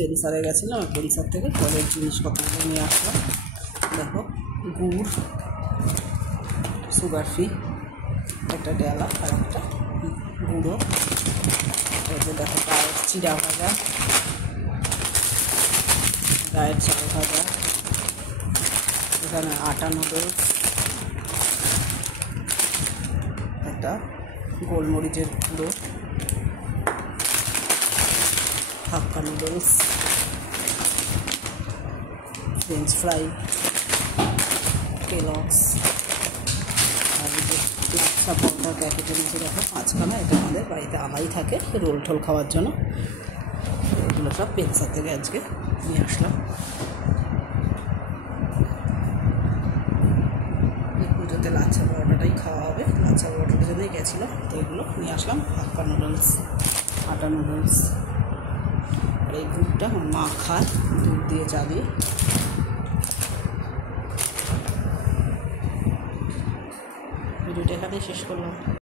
পেনসারে গেছিলাম, আর পেনসার থেকে কলের জিনিসপত্রগুলো নিয়ে আসলাম। দেখো গুড়, সুগার ফ্রি একটা ডেলা আর একটা গুঁড়ো। এতে দেখো গায়ের চিড়া ভাজা, গায়ের চাল ভাজা, এখানে আটা নুডলস, একটা গোলমরিচের গুঁড়ো, হাক্কা নুডলস, ফ্রেঞ্চ ফ্রাই, কেলগস, আর এই যে লাচ্ছা পরোটা প্যাকেটের নিচে দেখো 5খানা। এটা আমাদের বাড়িতে আনাই থাকে রোল টোল খাওয়ার জন্য। এগুলো সব পেনসার থেকে আজকে নিয়ে আসলাম। এই পুজোতে লাচ্ছা পরোটাটাই খাওয়া হবে, লাচ্ছা পরোটার জন্যই গেছিলো, তো এগুলো নিয়ে আসলাম। হাক্কা নুডলস, আটা নুডলস, আর এই দুধটা আমার মা খায়, দুধ দিয়ে চা দিয়ে। ভিডিওটা এখানেই শেষ করলাম।